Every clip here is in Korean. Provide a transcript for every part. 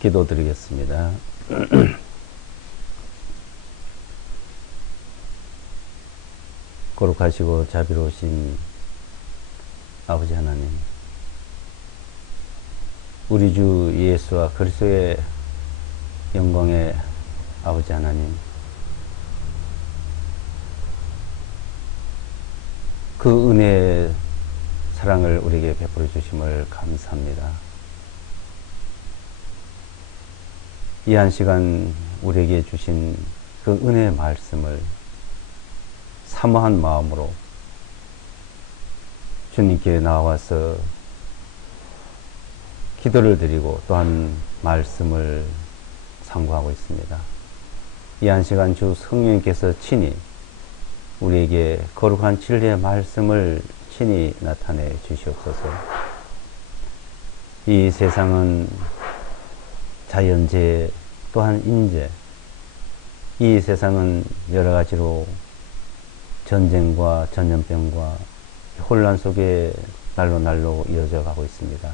기도드리겠습니다. 거룩하시고 자비로우신 아버지 하나님, 우리 주 예수와 그리스도의 영광의 아버지 하나님, 그 은혜의 사랑을 우리에게 베풀어 주심을 감사합니다. 이 한 시간 우리에게 주신 그 은혜의 말씀을 사모한 마음으로 주님께 나와서 기도를 드리고 또한 말씀을 상고하고 있습니다. 이 한 시간 주 성령님께서 친히 우리에게 거룩한 진리의 말씀을 친히 나타내 주시옵소서. 이 세상은 자연재해 또한 인재, 이 세상은 여러 가지로 전쟁과 전염병과 혼란 속에 날로 이어져 가고 있습니다.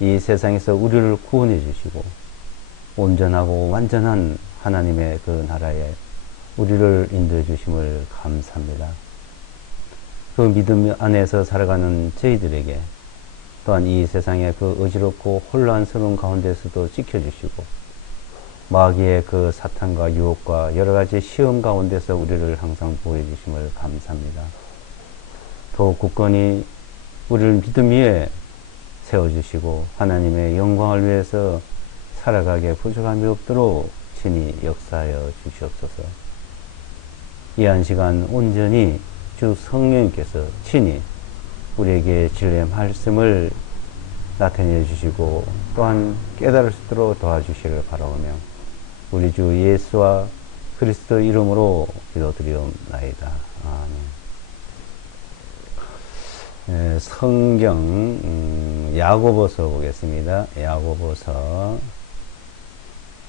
이 세상에서 우리를 구원해 주시고 온전하고 완전한 하나님의 그 나라에 우리를 인도해 주심을 감사합니다. 그 믿음 안에서 살아가는 저희들에게 또한 이 세상의 그 어지럽고 혼란스러운 가운데서도 지켜주시고 마귀의 그 사탄과 유혹과 여러 가지 시험 가운데서 우리를 항상 보호해 주심을 감사합니다. 더욱 굳건히 우리를 믿음 위에 세워주시고 하나님의 영광을 위해서 살아가게 부족함이 없도록 친히 역사하여 주시옵소서. 이 한 시간 온전히 주 성령님께서 친히 우리에게 진리의 말씀을 나타내 주시고 또한 깨달을 수 있도록 도와주시기를 바라오며 우리 주 예수와 그리스도 이름으로 기도드리옵나이다. 아멘. 성경 야고보서 보겠습니다. 야고보서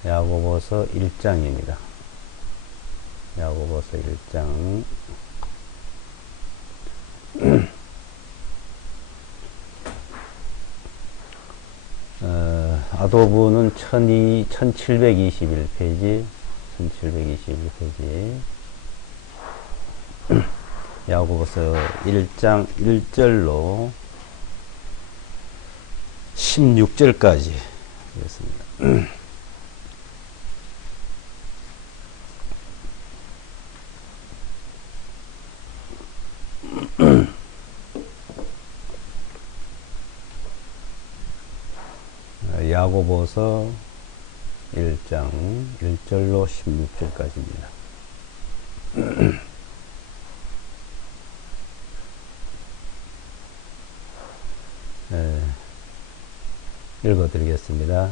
1장입니다. 야고보서 1장 아도부는 1721페이지 야고보서 1장 1절로 16절까지 되겠습니다. 야고보서 1장 1절로 16절까지입니다. 읽어드리겠습니다.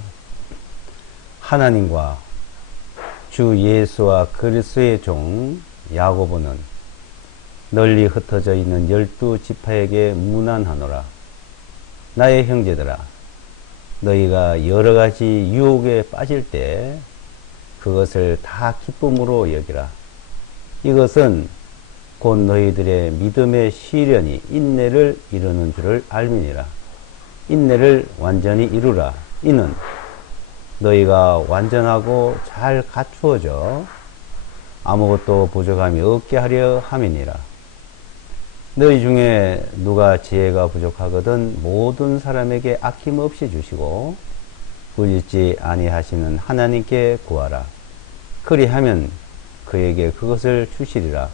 하나님과 주 예수와 그리스도의 종 야고보는 널리 흩어져 있는 12지파에게 문안하노라. 나의 형제들아, 너희가 여러 가지 유혹에 빠질 때 그것을 다 기쁨으로 여기라. 이것은 곧 너희들의 믿음의 시련이 인내를 이루는 줄을 알미니라. 인내를 완전히 이루라. 이는 너희가 완전하고 잘 갖추어져 아무것도 부족함이 없게 하려 함이니라. 너희 중에 누가 지혜가 부족하거든 모든 사람에게 아낌없이 주시고 부짓지 아니하시는 하나님께 구하라. 그리하면 그에게 그것을 주시리라.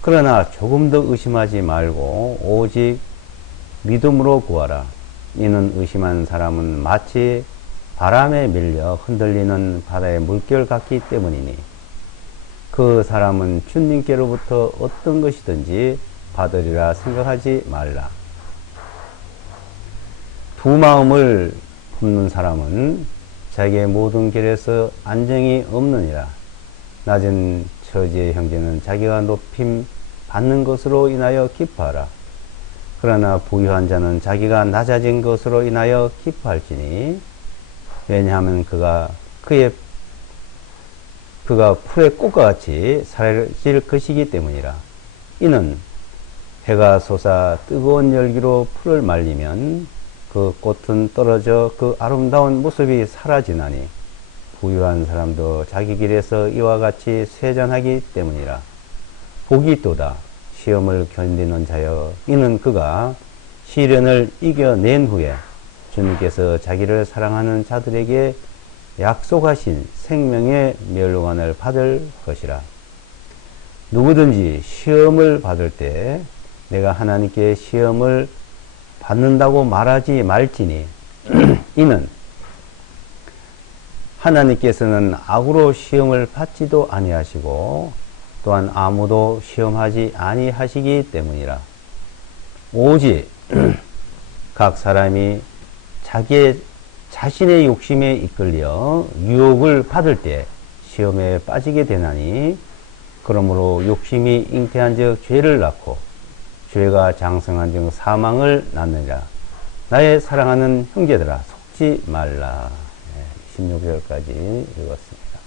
그러나 조금 더 의심하지 말고 오직 믿음으로 구하라. 이는 의심한 사람은 마치 바람에 밀려 흔들리는 바다의 물결 같기 때문이니 그 사람은 주님께로부터 어떤 것이든지 받으리라 생각하지 말라. 두 마음을 품는 사람은 자기의 모든 길에서 안정이 없느니라. 낮은 처지의 형제는 자기가 높임 받는 것으로 인하여 기뻐하라. 그러나 부유한 자는 자기가 낮아진 것으로 인하여 기뻐할지니, 왜냐하면 그가 풀의 꽃과 같이 사라질 것이기 때문이라. 이는 해가 솟아 뜨거운 열기로 풀을 말리면 그 꽃은 떨어져 그 아름다운 모습이 사라지나니, 부유한 사람도 자기 길에서 이와 같이 쇠잔하기 때문이라. 복이 있도다 시험을 견디는 자여, 이는 그가 시련을 이겨낸 후에 주님께서 자기를 사랑하는 자들에게 약속하신 생명의 멸관을 받을 것이라. 누구든지 시험을 받을 때 내가 하나님께 시험을 받는다고 말하지 말지니, 이는 하나님께서는 악으로 시험을 받지도 아니하시고 또한 아무도 시험하지 아니하시기 때문이라. 오직 각 사람이 자신의 욕심에 이끌려 유혹을 받을 때 시험에 빠지게 되나니, 그러므로 욕심이 잉태한 즉 죄를 낳고 죄가 장성한 즉 사망을 낳느니라. 나의 사랑하는 형제들아, 속지 말라. 16절까지 읽었습니다.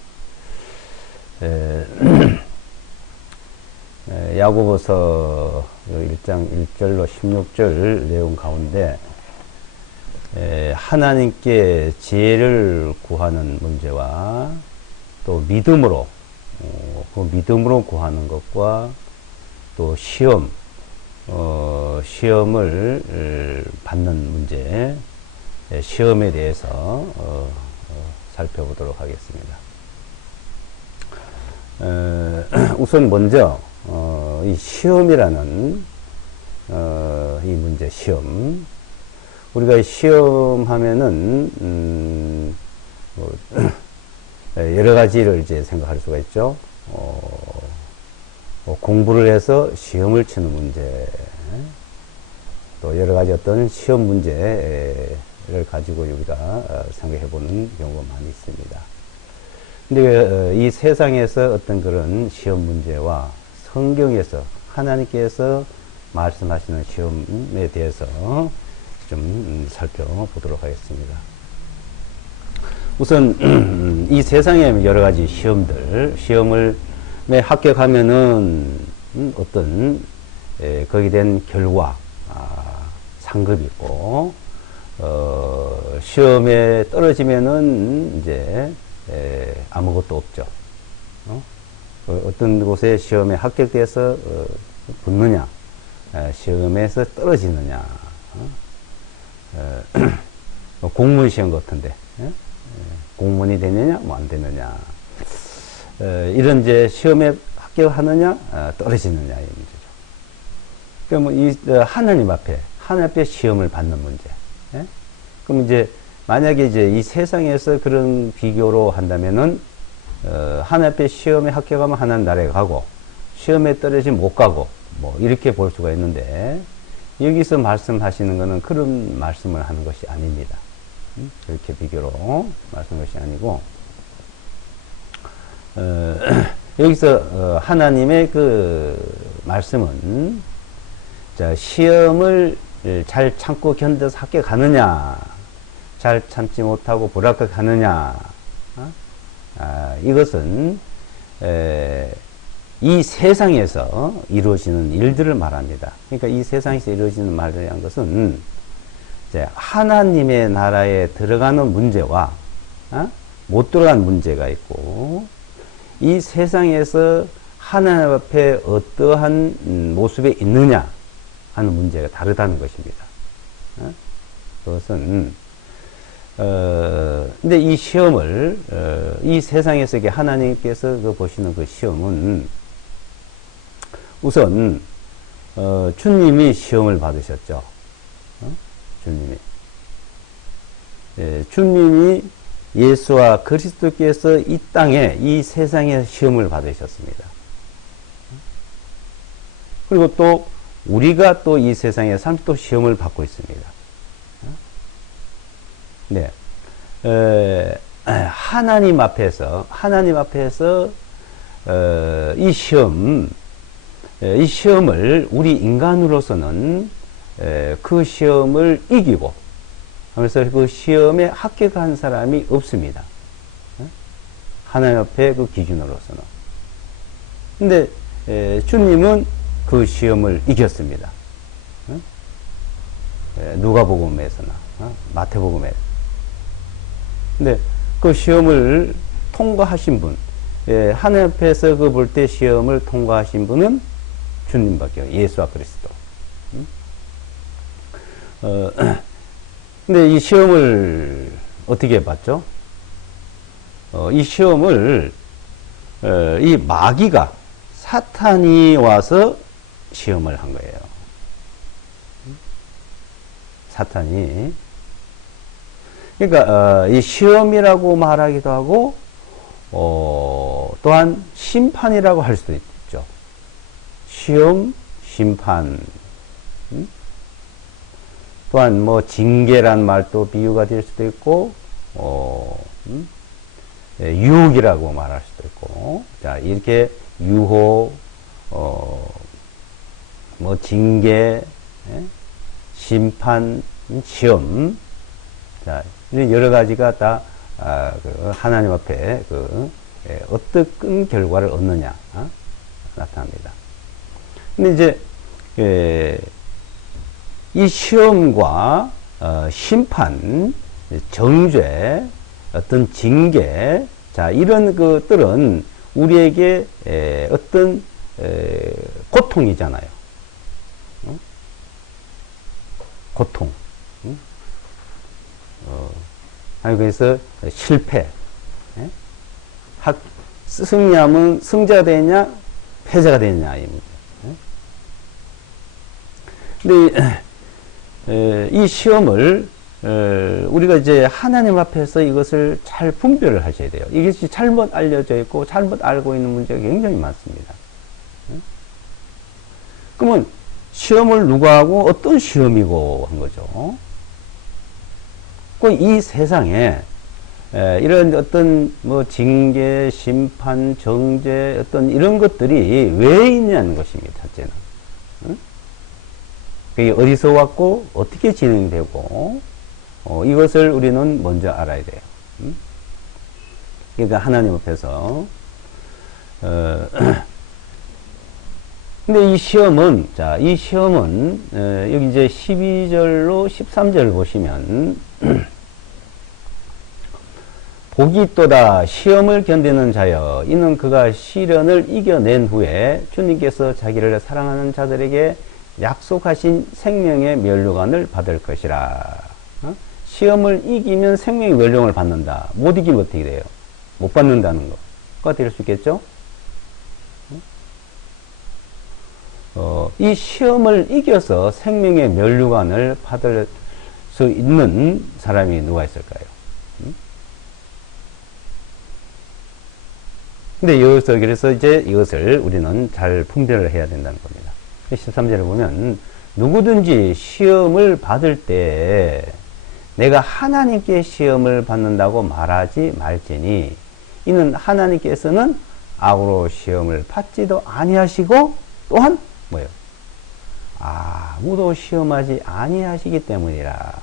야고보서 1장 1절로 16절 내용 가운데 하나님께 지혜를 구하는 문제와 또 믿음으로 구하는 것과 또 시험을 받는 문제, 시험에 대해서 살펴보도록 하겠습니다. 우선 먼저 이 시험이라는 이 문제, 시험. 우리가 시험하면은 여러 가지를 이제 생각할 수가 있죠. 공부를 해서 시험을 치는 문제, 또 여러 가지 어떤 시험 문제를 가지고 우리가 생각해 보는 경우가 많이 있습니다. 근데 이 세상에서 어떤 그런 시험 문제와 성경에서 하나님께서 말씀하시는 시험에 대해서 좀 살펴보도록 하겠습니다. 우선 이 세상에 여러 가지 시험을 합격하면은 어떤 거기에 대한 결과, 상급이 있고, 시험에 떨어지면은 이제 아무것도 없죠. 어떤 곳에 시험에 합격돼서 붙느냐, 시험에서 떨어지느냐, 공무원 시험 같은데 공무원이 되느냐, 뭐 안 되느냐, 이런 이제 시험에 합격하느냐, 떨어지느냐 이 문제죠. 그럼 이 하나님 앞에 시험을 받는 문제. 그럼 이제 만약에 이제 이 세상에서 그런 비교로 한다면은 하나님 앞에 시험에 합격하면 하나님 나라에 가고, 시험에 떨어지면 못 가고, 뭐 이렇게 볼 수가 있는데, 여기서 말씀하시는 것은 그런 말씀을 하는 것이 아닙니다. 이렇게 비교로 말씀하는 것이 아니고, 여기서 하나님의 그 말씀은, 자, 시험을 잘 참고 견뎌서 합격하느냐, 잘 참지 못하고 불합격하느냐, 이것은 이 세상에서 이루어지는 일들을 말합니다. 그러니까 이 세상에서 이루어지는 말이라는 것은 이제 하나님의 나라에 들어가는 문제와 못 들어간 문제가 있고, 이 세상에서 하나님 앞에 어떠한 모습에 있느냐 하는 문제가 다르다는 것입니다. 그것은 근데 이 시험을 이 세상에서 하나님께서 보시는 그 시험은 우선 주님이 시험을 받으셨죠. 주님이 예수와 그리스도께서 이 땅에 이 세상에 시험을 받으셨습니다. 그리고 또 우리가 또 이 세상에 또 시험을 받고 있습니다. 네. 하나님 앞에서 이 시험을 우리 인간으로서는 그 시험을 이기고 하면서 그 시험에 합격한 사람이 없습니다. 하나님 앞에 그 기준으로서는. 근데 주님은 그 시험을 이겼습니다. 누가복음에서나 마태복음에. 근데 그 시험을 통과하신 분, 하나님 앞에서 그 볼 때 시험을 통과하신 분은 주님밖에 없어요. 예수와 그리스도. 근데 이 시험을 어떻게 봤죠? 이 시험을 이 마귀가 사탄이 와서 시험을 한 거예요. 사탄이. 그러니까 이 시험이라고 말하기도 하고 또한 심판이라고 할 수도 있죠. 시험, 심판. 또한 뭐 징계란 말도 비유가 될 수도 있고 유혹이라고 말할 수도 있고. 자, 이렇게 유혹, 뭐 징계, 심판, 시험. 자, 이런 여러 가지가 다 그 하나님 앞에 어떤 결과를 얻느냐 나타납니다. 근데 이제 이 시험과 심판, 정죄, 어떤 징계, 자, 이런 것들은 우리에게 어떤 고통이잖아요. 고통. 그래서 실패. 승리하면 승자가 되느냐, 패자가 되느냐, 이 문제. 근데 이 시험을 우리가 이제 하나님 앞에서 이것을 잘 분별을 하셔야 돼요. 이것이 잘못 알려져 있고 잘못 알고 있는 문제가 굉장히 많습니다. 그러면 시험을 누가 하고 어떤 시험이고 한 거죠. 이 세상에 이런 어떤 뭐 징계, 심판, 정죄 어떤 이런 것들이 왜 있냐는 것입니다. 첫째는. 그게 어디서 왔고 어떻게 진행되고 이것을 우리는 먼저 알아야 돼요. 그러니까 하나님 앞에서 근데 이 시험은 여기 이제 12절로 13절 보시면 복이 있도다 시험을 견디는 자여 이는 그가 시련을 이겨낸 후에 주님께서 자기를 사랑하는 자들에게 약속하신 생명의 면류관을 받을 것이라. 시험을 이기면 생명의 면류관을 받는다. 못 이기면 어떻게 돼요? 못 받는다는 거가 될 수 있겠죠? 이 시험을 이겨서 생명의 면류관을 받을 수 있는 사람이 누가 있을까요? 근데 여기서 그래서 이제 이것을 우리는 잘 분별을 해야 된다는 겁니다. 13절에 보면 누구든지 시험을 받을 때 내가 하나님께 시험을 받는다고 말하지 말지니 이는 하나님께서는 악으로 시험을 받지도 아니하시고 또한 뭐예요? 아무도 시험하지 아니하시기 때문이라.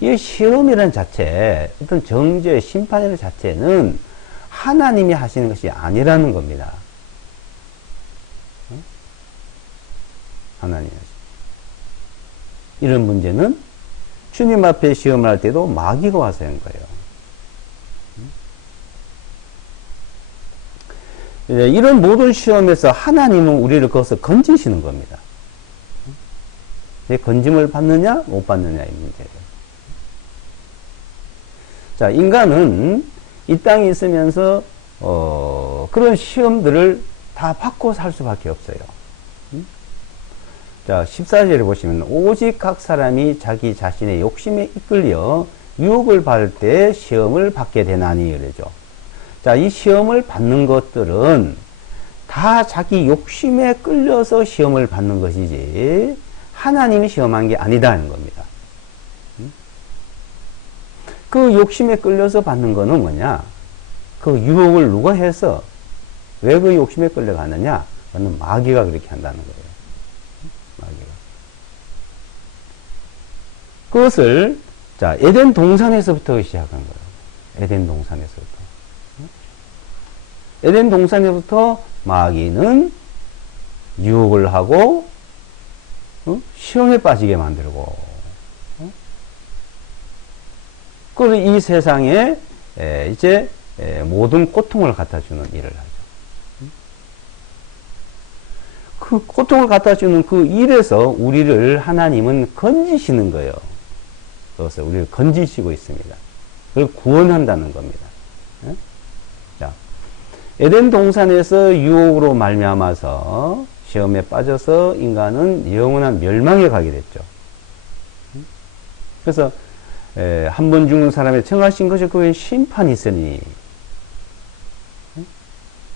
이 시험이라는 자체, 어떤 정죄, 심판이라는 자체는 하나님이 하시는 것이 아니라는 겁니다. 하나님이 하시는. 이런 문제는 주님 앞에 시험을 할 때도 마귀가 와서 한 거예요. 이런 모든 시험에서 하나님은 우리를 거기서 건지시는 겁니다. 건짐을 받느냐, 못 받느냐의 문제예요. 자, 인간은 이 땅에 있으면서, 그런 시험들을 다 받고 살 수밖에 없어요. 자, 14절에 보시면, 오직 각 사람이 자기 자신의 욕심에 이끌려 유혹을 받을 때 시험을 받게 되나니, 그러죠. 자, 이 시험을 받는 것들은 다 자기 욕심에 끌려서 시험을 받는 것이지, 하나님이 시험한 게 아니다는 겁니다. 그 욕심에 끌려서 받는 거는 뭐냐? 그 유혹을 누가 해서 왜 그 욕심에 끌려가느냐? 그는 마귀가 그렇게 한다는 거예요. 마귀가. 그것을 자 에덴 동산에서부터 시작한 거예요. 에덴 동산에서부터. 에덴 동산에서부터 마귀는 유혹을 하고 시험에 빠지게 만들고 그래서 이 세상에 이제 모든 고통을 갖다 주는 일을 하죠. 그 고통을 갖다 주는 그 일에서 우리를 하나님은 건지시는 거예요. 그래서 우리를 건지시고 있습니다. 그걸 구원한다는 겁니다. 자, 에덴 동산에서 유혹으로 말미암아서 시험에 빠져서 인간은 영원한 멸망에 가게 됐죠. 그래서 한 번 죽는 사람에 정하신 것이 그의 심판이 있으니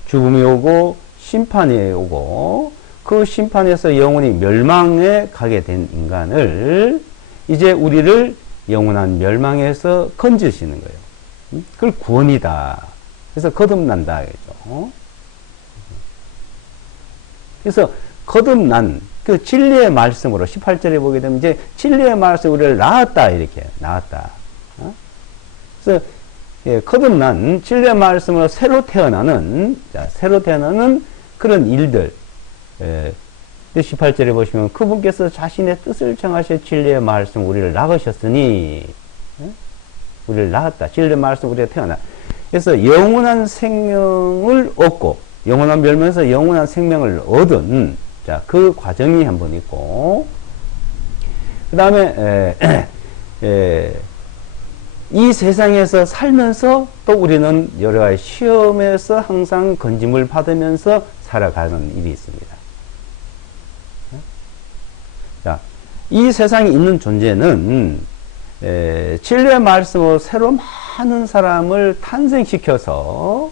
죽음이 오고 심판이 오고 그 심판에서 영원히 멸망에 가게 된 인간을 이제 우리를 영원한 멸망에서 건지시는 거예요. 그걸 구원이다. 그래서 거듭난다. 그죠? 그래서 거듭난 그 진리의 말씀으로 18절에 보게 되면 이제 진리의 말씀 우리를 낳았다. 이렇게 낳았다. 그래서 거듭난 진리의 말씀으로 새로 태어나는 그런 일들 18절에 보시면 그분께서 자신의 뜻을 정하실 진리의 말씀 우리를 낳으셨으니 우리를 낳았다. 진리의 말씀 우리가 태어나. 그래서 영원한 생명을 얻고 영원한 멸망에서 영원한 생명을 얻은 자, 그 과정이 한번 있고 그 다음에 이 세상에서 살면서 또 우리는 여러 가지 시험에서 항상 건짐을 받으면서 살아가는 일이 있습니다. 자, 이 세상에 있는 존재는 진리의 말씀으로 새로 많은 사람을 탄생시켜서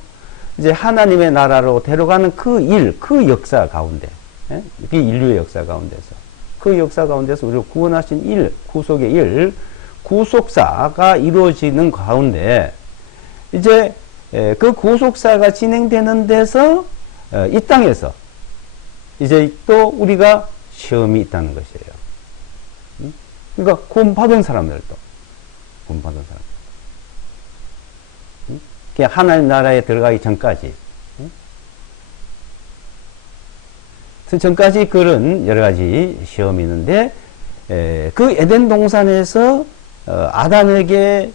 이제 하나님의 나라로 데려가는 그 일, 그 역사 가운데, 그 인류의 역사 가운데서, 그 역사 가운데서 우리를 구원하신 일, 구속의 일, 구속사가 이루어지는 가운데, 이제 그 구속사가 진행되는 데서 이 땅에서 이제 또 우리가 시험이 있다는 것이에요. 그러니까 구원받은 사람들도 구원받은 사람. 하나님 나라에 들어가기 전까지 전까지 그런 여러 가지 시험이 있는데 그 에덴 동산에서 아담에게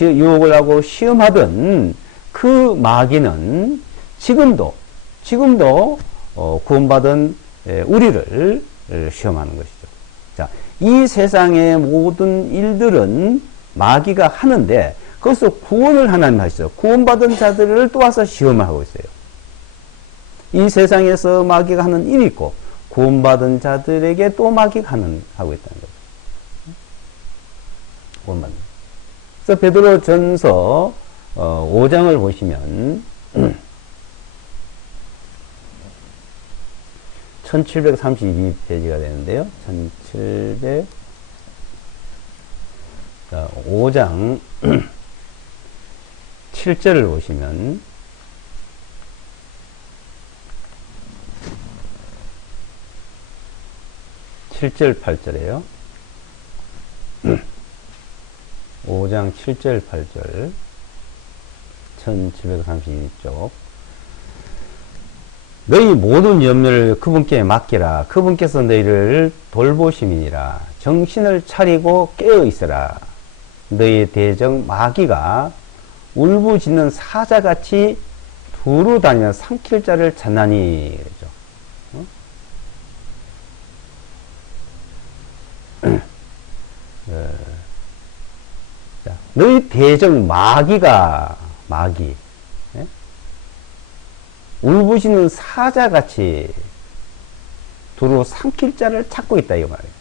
유혹을 하고 시험하던 그 마귀는 지금도 구원받은 우리를 시험하는 것이죠. 자, 이 세상의 모든 일들은 마귀가 하는데 그것을 구원을 하나님 하시죠. 구원받은 자들을 또 와서 시험을 하고 있어요. 이 세상에서 마귀가 하는 일이 있고 구원받은 자들에게 또 마귀가 하고 있다는 거죠. 구원받는. 그래서 베드로 전서 5장을 보시면 1732페이지가 되는데요. 5장 7절을 보시면 7절 8절이에요. 5장 7절 8절 1732쪽 너희 모든 염려를 그분께 맡기라. 그분께서 너희를 돌보심이니라. 정신을 차리고 깨어 있으라. 너희의 대적 마귀가 울부짖는 사자같이 두루 다니며 삼킬 자를 찾나니. 자, 너희 대적 마귀가 마귀 울부짖는 사자같이 두루 삼킬 자를 찾고 있다 이 말이에요.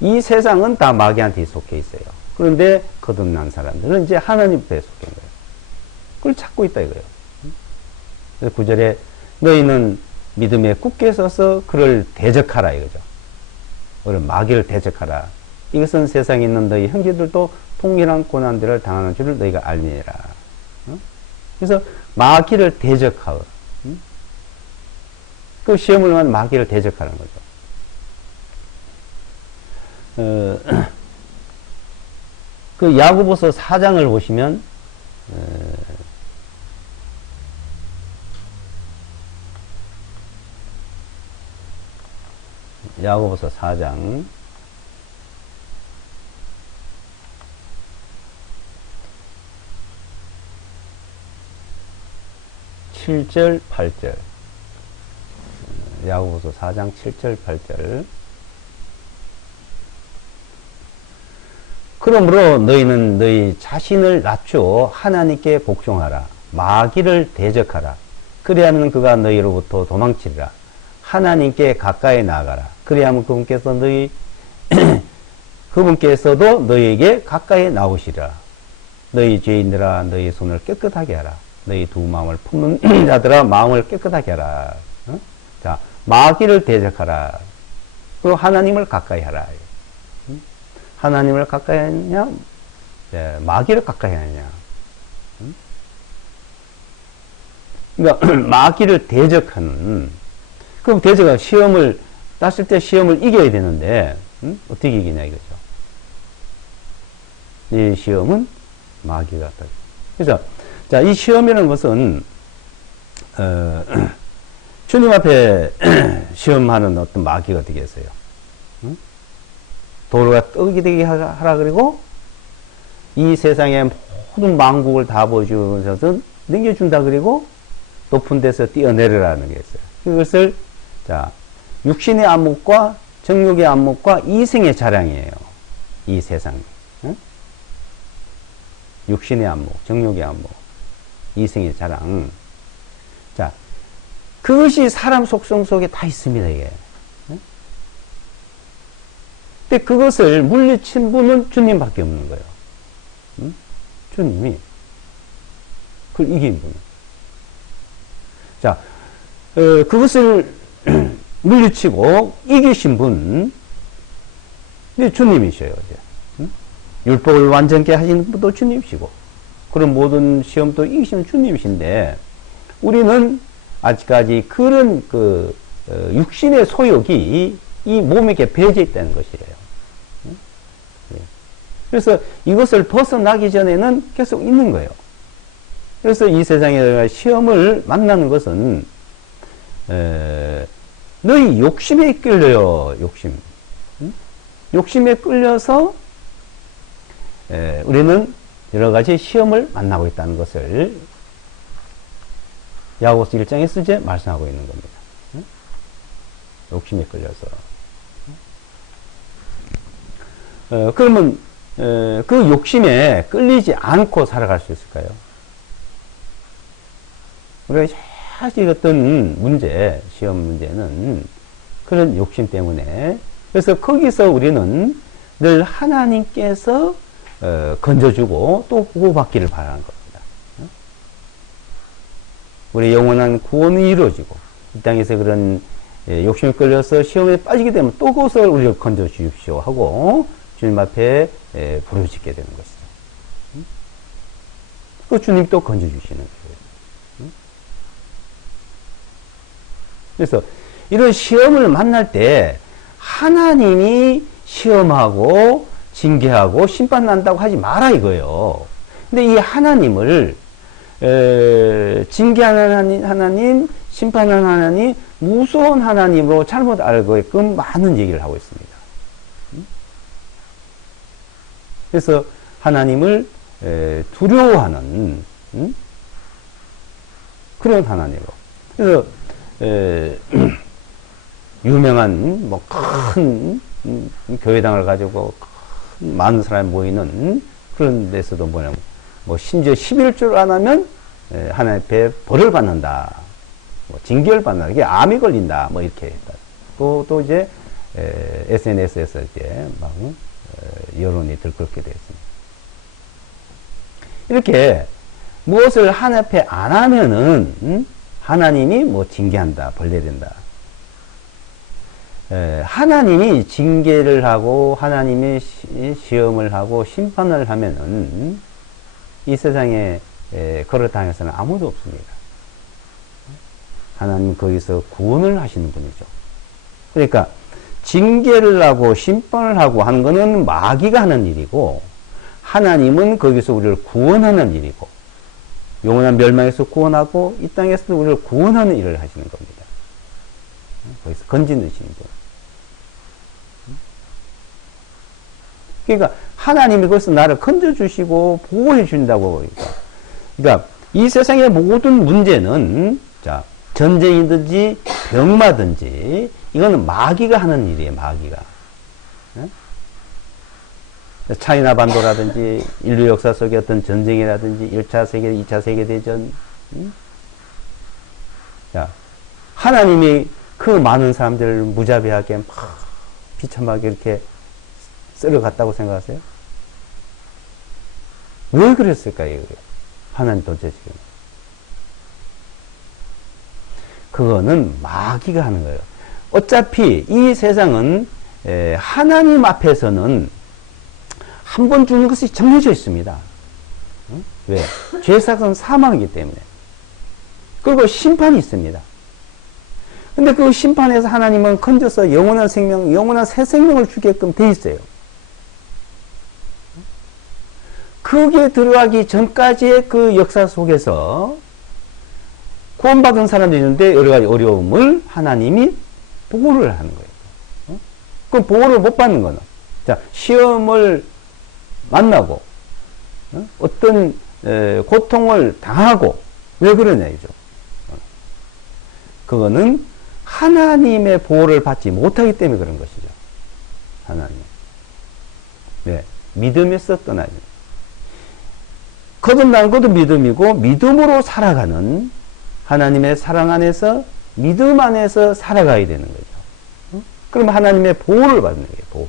이 세상은 다 마귀한테 속해 있어요. 그런데 거듭난 사람들은 이제 하나님 배에 속해 있는 거예요. 그걸 찾고 있다 이거예요. 그래서 9절에 너희는 믿음에 굳게 서서 그를 대적하라 이거죠. 그를 마귀를 대적하라. 이것은 세상에 있는 너희 형제들도 동일한 고난들을 당하는 줄을 너희가 알미니라. 그래서 마귀를 대적하고, 그 시험을 하면 마귀를 대적하는 거죠. 그 야고보서 4장을 보시면, 야고보서 4장 7절 8절, 야고보서 4장 7절 8절. 그러므로 너희는 너희 자신을 낮추어 하나님께 복종하라. 마귀를 대적하라. 그리하면 그가 너희로부터 도망치리라. 하나님께 가까이 나아가라. 그리하면 그분께서 그분께서도 너희에게 가까이 나오시리라. 너희 죄인들아 너희 손을 깨끗하게 하라. 너희 두 마음을 품는 자들아 마음을 깨끗하게 하라. 자, 마귀를 대적하라. 그리고 하나님을 가까이 하라. 하나님을 가까이 하느냐, 마귀를 가까이 하느냐. 그러니까 마귀를 대적하는, 그럼 대적은 시험을 땄을 때 시험을 이겨야 되는데 어떻게 이기냐 이거죠. 이 시험은 마귀가 딱. 그래서 자, 이 시험이라는 것은 주님 앞에 시험하는 어떤 마귀가 되겠어요. 도로가 떡이 되게 하라 그리고 이 세상의 모든 만국을 다 보여주면서 넘겨준다 그리고 높은 데서 뛰어내려라는 게 있어요. 그것을 자, 육신의 안목과 정욕의 안목과 이생의 자랑이에요. 이 세상이. 육신의 안목, 정욕의 안목, 이생의 자랑. 자, 그것이 사람 속성 속에 다 있습니다, 이게. 근데 그것을 물리친 분은 주님밖에 없는 거예요. 주님이. 그걸 이긴 분은. 자, 그것을 물리치고 이기신 분, 이제 주님이셔요, 이제. 율법을 완전케 하시는 분도 주님이시고, 그런 모든 시험도 이기시는 주님이신데, 우리는 아직까지 그런 육신의 소욕이 이 몸에게 배어져 있다는 것이에요. 그래서 이것을 벗어나기 전에는 계속 있는 거예요. 그래서 이 세상에 시험을 만나는 것은 너희 욕심에 끌려요. 욕심. 욕심에 끌려서 우리는 여러 가지 시험을 만나고 있다는 것을 야고보서 1장에서 이제 말씀하고 있는 겁니다. 욕심에 끌려서. 그러면 그 욕심에 끌리지 않고 살아갈 수 있을까요? 우리가 사실 어떤 문제, 시험 문제는 그런 욕심 때문에, 그래서 거기서 우리는 늘 하나님께서 건져주고 또 구원받기를 바라는 겁니다. 우리 영원한 구원이 이루어지고 이 땅에서 그런 욕심에 끌려서 시험에 빠지게 되면 또 그것을 우리가 건져주십시오 하고 주님 앞에 부르짖게 되는 것이죠. 그 주님이 또 건져주시는 거예요. 그래서 이런 시험을 만날 때 하나님이 시험하고 징계하고 심판난다고 하지 마라 이거예요. 근데 이 하나님을 징계하는 하나님, 심판하는 하나님, 무서운 하나님으로 잘못 알고 있끔 많은 얘기를 하고 있습니다. 그래서 하나님을 두려워하는 그런 하나님으로. 그래서 유명한 뭐 큰 교회당을 가지고 많은 사람이 모이는 그런 데서도 뭐냐면 뭐 심지어 11줄 안 하면 하나님 앞에 벌을 받는다, 뭐 징계를 받는다, 이게 암이 걸린다, 뭐 이렇게 또 이제 SNS에서 이제 막 여론이 들끓게 되었습니다. 이렇게 무엇을 하나님 앞에 안 하면은 하나님이 뭐 징계한다, 벌 내린다. 하나님이 징계를 하고 하나님이 시험을 하고 심판을 하면은 이 세상에 그를 당해서는 아무도 없습니다. 하나님 거기서 구원을 하시는 분이죠. 그러니까 징계를 하고 심판을 하고 하는 것은 마귀가 하는 일이고 하나님은 거기서 우리를 구원하는 일이고 영원한 멸망에서 구원하고 이 땅에서도 우리를 구원하는 일을 하시는 겁니다. 거기서 건지는 분. 그러니까 하나님이 거기서 나를 건져주시고 보호해 주신다고. 그러니까 이 세상의 모든 문제는 자 전쟁이든지 병마든지 이거는 마귀가 하는 일이에요. 마귀가. 차이나 반도라든지 인류 역사 속의 어떤 전쟁이라든지 1차 세계, 2차 세계대전. 자, 하나님이 그 많은 사람들을 무자비하게 막 비참하게 이렇게 쓸어갔다고 생각하세요? 왜 그랬을까요? 하나님 도대체 지금. 그거는 마귀가 하는 거예요. 어차피 이 세상은 하나님 앞에서는 한 번 죽는 것이 정해져 있습니다. 왜? 죄사건 사망이기 때문에. 그리고 심판이 있습니다. 근데 그 심판에서 하나님은 건져서 영원한 생명, 영원한 새 생명을 주게끔 돼 있어요. 거기에 들어가기 전까지의 그 역사 속에서 구원받은 사람들이 있는데 여러 가지 어려움을 하나님이 보호를 하는 거예요. 그럼 보호를 못 받는 거는 자 시험을 만나고 어떤 고통을 당하고 왜 그러냐 이죠. 그거는 하나님의 보호를 받지 못하기 때문에 그런 것이죠. 하나님. 네, 믿음에서 떠나죠. 거듭나는 것도 믿음이고 믿음으로 살아가는 하나님의 사랑 안에서 믿음 안에서 살아가야 되는 거죠. 그럼 하나님의 보호를 받는 거예요. 보호.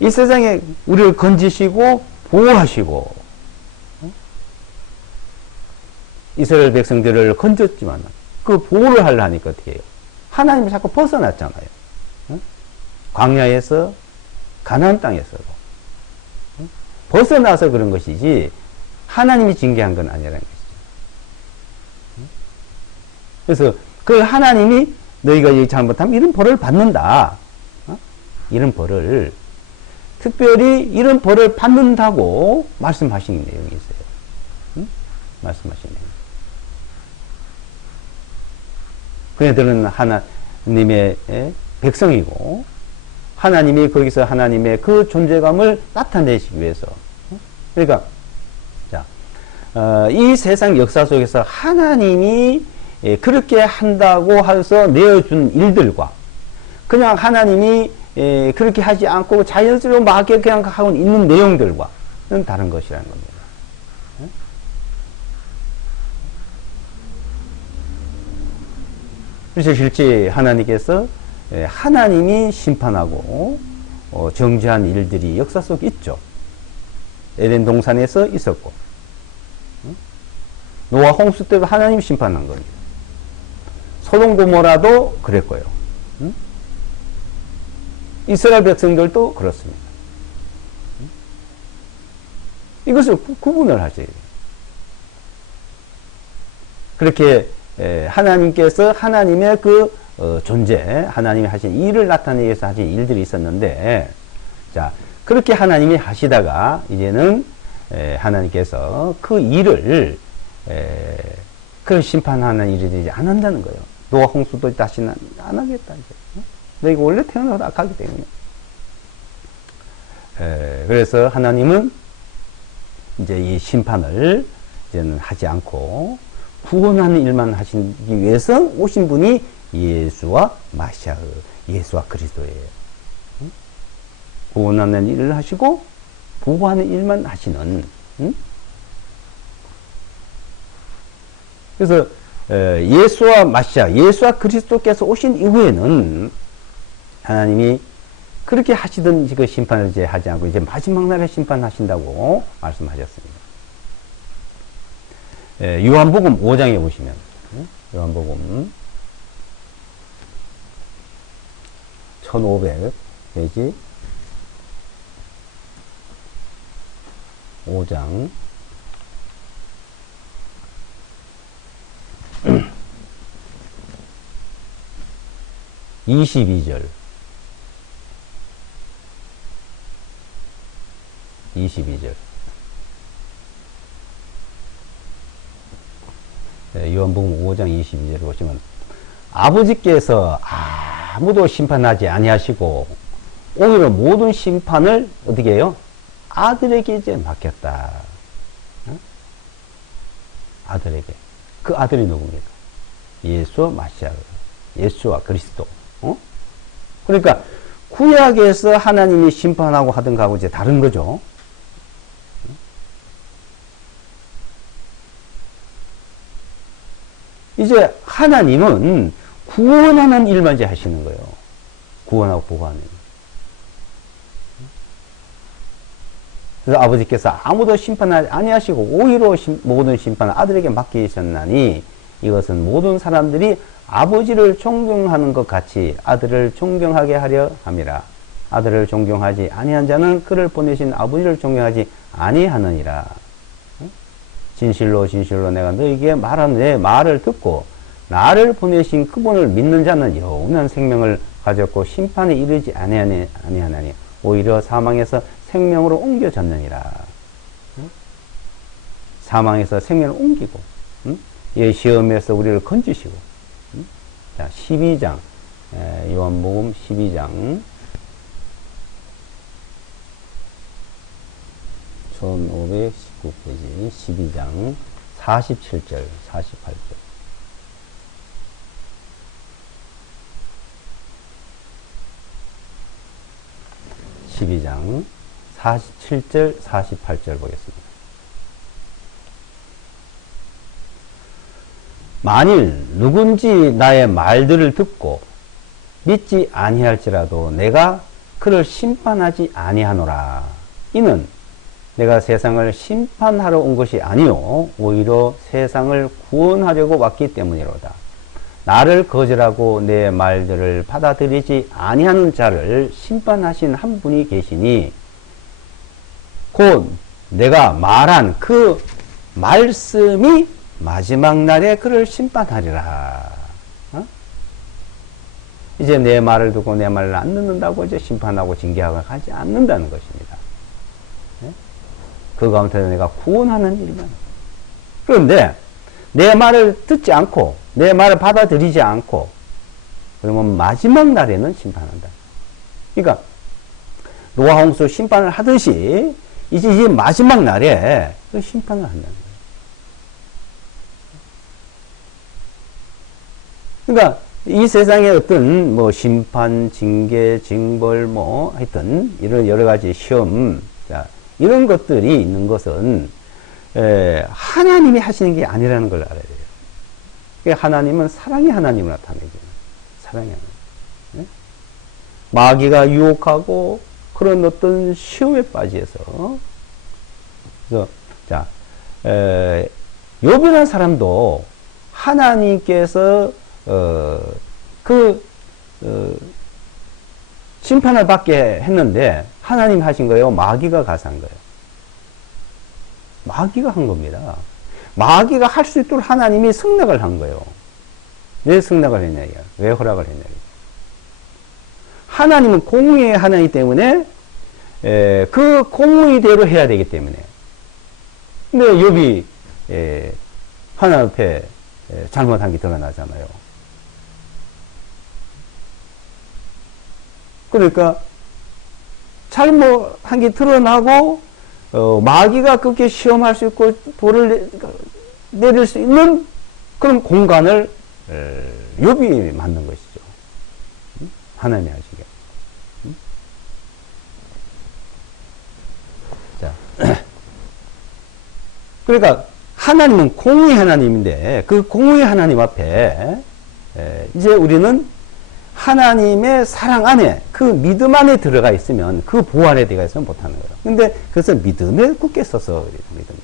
이 세상에 우리를 건지시고 보호하시고 이스라엘 백성들을 건졌지만 그 보호를 하려 하니까 어떻게 해요? 하나님이 자꾸 벗어났잖아요. 광야에서 가나안 땅에서도 벗어나서 그런 것이지 하나님이 징계한 건 아니라는 것이죠. 그래서 그 하나님이 너희가 이 잘못하면 이런 벌을 받는다. 이런 벌을 특별히 이런 벌을 받는다고 말씀하신 내용이 있어요. 말씀하신 내용. 그네들은 하나님의 백성이고 하나님이 거기서 하나님의 그 존재감을 나타내시기 위해서 그러니까 자, 이 세상 역사 속에서 하나님이 그렇게 한다고 해서 내어준 일들과 그냥 하나님이 그렇게 하지 않고 자연스러워 막게 그냥 하고 있는 내용들과는 다른 것이라는 겁니다. 그래서 실제 하나님께서 하나님이 심판하고 정죄한 일들이 역사 속에 있죠. 에덴 동산에서 있었고 노아 홍수 때도 하나님이 심판한 겁니다. 소돔 고모라도 그랬고요. 이스라엘 백성들도 그렇습니다. 이것을 구분을 하셔야 돼요. 그렇게 하나님께서 하나님의 그 존재, 하나님이 하신 일을 나타내기 위해서 하신 일들이 있었는데, 자, 그렇게 하나님이 하시다가, 이제는, 하나님께서 그 일을, 그런 심판하는 일이 되지 안 한다는 거예요. 노아 홍수도 다시는 안 하겠다, 이제. 너희가 원래 태어나서 악하기 때문에. 그래서 하나님은 이제 이 심판을 이제는 하지 않고, 구원하는 일만 하시기 위해서 오신 분이 예수와 마시아, 예수와 그리스도예요. 구원하는 일을 하시고 보호하는 일만 하시는. 그래서 예수와 마시아, 예수와 그리스도께서 오신 이후에는 하나님이 그렇게 하시던 그 심판을 이제 하지 않고 이제 마지막 날에 심판하신다고 말씀하셨습니다. 요한복음 5장에 보시면 요한복음 1500 페이지 5장 22절 22절 요한복음 5장 22절을 보시면 아버지께서 아무도 심판하지 아니하시고 오히려 모든 심판을 어떻게 해요? 아들에게 이제 맡겼다. 어? 아들에게. 그 아들이 누굽니까? 예수와 마시아, 예수와 그리스도. 어? 그러니까 구약에서 하나님이 심판하고 하던 거하고 이제 다른 거죠. 이제 하나님은 구원하는 일만 이제 하시는 거예요. 구원하고 보호하는. 그래서 아버지께서 아무도 심판하지 아니하시고 오히려 모든 심판을 아들에게 맡기셨나니 이것은 모든 사람들이 아버지를 존경하는 것 같이 아들을 존경하게 하려 함이라. 아들을 존경하지 아니한 자는 그를 보내신 아버지를 존경하지 아니하느니라. 진실로 진실로 내가 너에게 말한 내 말을 듣고 나를 보내신 그분을 믿는 자는 영원한 생명을 가졌고 심판에 이르지 아니하나니 오히려 사망에서 생명으로 옮겨졌느니라. 사망에서 생명을 옮기고 이 시험에서 우리를 건지시고. 자, 12장 요한복음 12장 1519페이지 12장 47절 48절 12장 47절 48절 보겠습니다. 만일 누군지 나의 말들을 듣고 믿지 아니할지라도 내가 그를 심판하지 아니하노라. 이는 내가 세상을 심판하러 온 것이 아니요 오히려 세상을 구원하려고 왔기 때문이로다. 나를 거절하고 내 말들을 받아들이지 아니하는 자를 심판하신 한 분이 계시니 곧 내가 말한 그 말씀이 마지막 날에 그를 심판하리라. 어? 이제 내 말을 듣고 내 말을 안 듣는다고 이제 심판하고 징계하고 하지 않는다는 것입니다. 네? 그 가운데 내가 구원하는 일만. 그런데 내 말을 듣지 않고 내 말을 받아들이지 않고 그러면 마지막 날에는 심판한다. 그러니까 노아 홍수 심판을 하듯이 이제 마지막 날에 그 심판을 한다는 거예요. 그러니까 이 세상에 어떤 뭐 심판, 징계, 징벌 뭐 하여튼 이런 여러 가지 시험 이런 것들이 있는 것은 하나님이 하시는 게 아니라는 걸 알아야 돼요. 하나님은 사랑의 하나님을 나타내죠. 사랑의 하나님. 네? 마귀가 유혹하고 그런 어떤 시험에 빠지어서 그래서 자 욥이라는 사람도 하나님께서 심판을 받게 했는데 하나님 하신 거예요? 마귀가 가서 한 거예요? 마귀가 한 겁니다. 마귀가 할 수 있도록 하나님이 승낙을 한 거예요. 왜 승낙을 했냐, 왜 허락을 했냐. 하나님은 공의의 하나이기 때문에, 그 공의대로 해야 되기 때문에. 근데 욥이, 하나님 앞에 잘못한 게 드러나잖아요. 그러니까, 잘못한 게 드러나고, 마귀가 그렇게 시험할 수 있고 돌을 내릴 수 있는 그런 공간을 욥이 만든 것이죠. 하나님이 하시게. 자, 그러니까 하나님은 공의 하나님인데 그 공의 하나님 앞에 이제 우리는 하나님의 사랑 안에 그 믿음 안에 들어가 있으면 그 보호 안에 들어가 있으면 못하는 거예요. 근데 그래서 믿음에 굳게 서서 믿음에.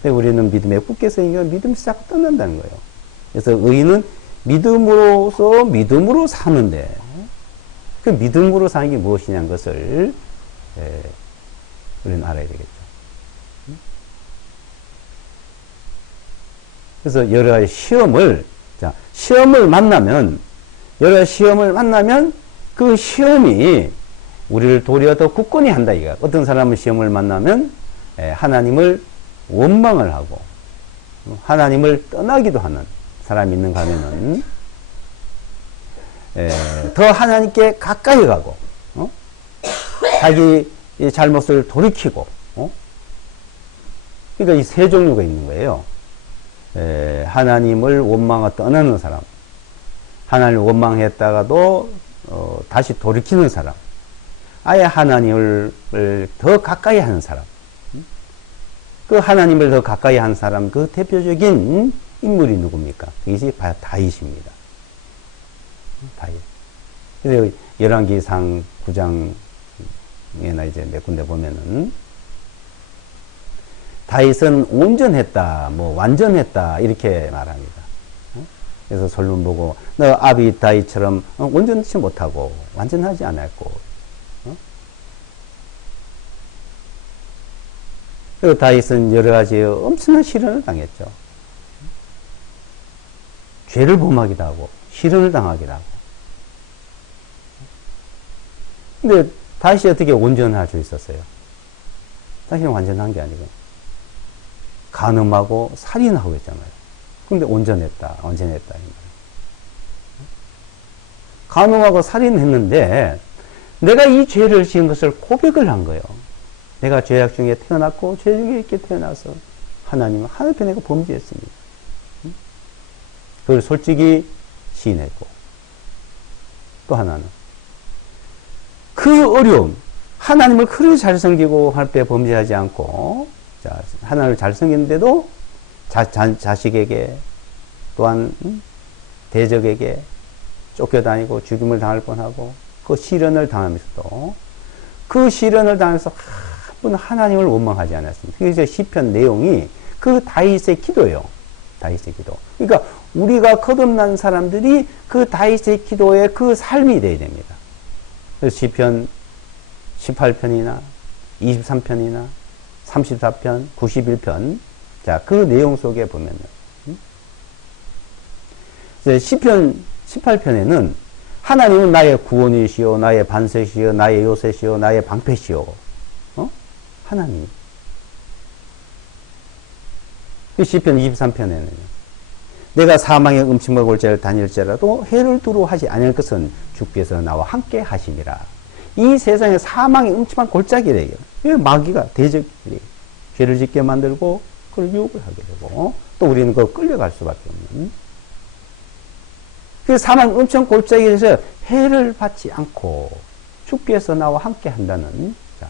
근데 우리는 믿음에 굳게 서니까 믿음이 자꾸 떠난다는 거예요. 그래서 의인은 믿음으로 사는데 그 믿음으로 사는 게 무엇이냐는 것을 우리는 알아야 되겠죠. 그래서 여러 가지 시험을 만나면, 여러 가지 시험을 만나면 그 시험이 우리를 도리어 더 굳건히 한다 이거야. 어떤 사람은 시험을 만나면 하나님을 원망을 하고 하나님을 떠나기도 하는 사람이 있는가 하면은 더 하나님께 가까이 가고 자기 잘못을 돌이키고 그러니까 이 세 종류가 있는 거예요. 하나님을 원망하고 떠나는 사람, 하나님을 원망했다가도 다시 돌이키는 사람, 아예 하나님을 더 가까이 하는 사람. 그 하나님을 더 가까이 한 사람, 그 대표적인 인물이 누굽니까? 이것이 바로 다윗입니다. 다윗. 그래서 열왕기상 9장에나 이제 몇 군데 보면은 다윗은 온전했다, 뭐 완전했다 이렇게 말합니다. 그래서 솔로몬 보고 너 아비 다윗처럼 온전치 못하고 완전하지 않았고, 그리고 다윗은 여러 가지 엄청난 시련을 당했죠. 죄를 범하기도 하고 시련을 당하기도 하고. 근데 다윗이 어떻게 온전할 수 있었어요? 다윗은 완전한 게 아니고 간음하고 살인하고 있잖아요. 근데 온전했다, 완전했다. 간음하고 살인했는데 내가 이 죄를 지은 것을 고백을 한 거예요. 내가 죄악 중에 태어났고 죄 중에 이렇게 태어나서 하나님 앞에 내가 범죄했습니다. 그걸 솔직히 시인했고, 또 하나는 그 어려움, 하나님을 그렇게 잘 섬기고 할 때 범죄하지 않고, 자, 하나님을 잘 섬기는데도 자식에게 또한 대적에게 쫓겨다니고 죽임을 당할 뻔하고 그 시련을 당하면서도 그 시련을 당해서 한 번 하나님을 원망하지 않았습니다. 그래서 시편 내용이 그 다윗의 기도예요. 다윗의 기도. 그러니까 우리가 거듭난 사람들이 그 다윗의 기도의 그 삶이 되어야 됩니다. 그래서 시편 18편이나 23편이나 34편, 91편, 자, 그 내용 속에 보면은, 시편 18편에는 하나님은 나의 구원이시오, 나의 반석이시오, 나의 요새시오, 나의 방패시오. 하나님. 시편 23편에는 내가 사망의 음침과 골짜기를 다닐지라도 해를 두려워하지 아니할 것은 주께서 나와 함께 하심이라. 이 세상에 사망의 음침한 골짜기래요. 마귀가 대적이 죄를 짓게 만들고 그걸 유혹을 하게 되고 또 우리는 그걸 끌려갈 수밖에 없는, 그 사망 음침한 골짜기에서 해를 받지 않고 주께서 나와 함께 한다는. 자.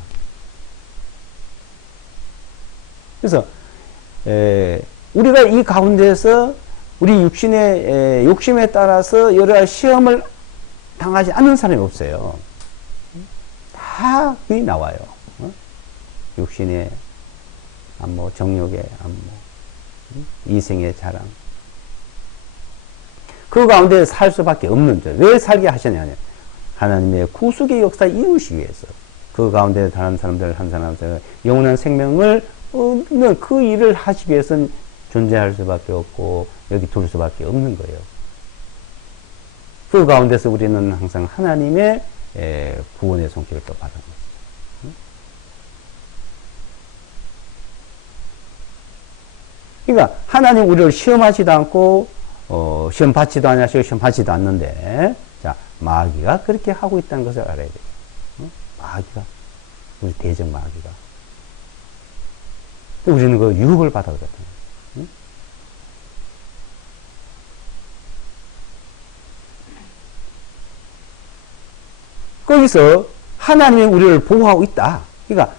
그래서 우리가 이 가운데서 우리 육신의 욕심에 따라서 여러 시험을 당하지 않는 사람이 없어요. 다 그게 나와요. 육신의 안모, 정욕의 안모, 이생의 자랑. 그 가운데 살 수밖에 없는 줄. 왜 살게 하셨냐면 하나님의 구속의 역사 이루시기 위해서. 그 가운데 다른 사람들 한 사람들 영원한 생명을 얻는 그 일을 하시기 위해서는 존재할 수밖에 없고 여기 둘 수밖에 없는 거예요. 그 가운데서 우리는 항상 하나님의 구원의 손길을 또 받은 거죠. 그러니까 하나님 우리를 시험하지도 않고 시험 받지도 않으시고 시험 받지도 않는데, 자, 마귀가 그렇게 하고 있다는 것을 알아야 돼요. 마귀가, 우리 대적 마귀가. 우리는 그 유혹을 받아거든요. 거기서 하나님이 우리를 보호하고 있다. 그러니까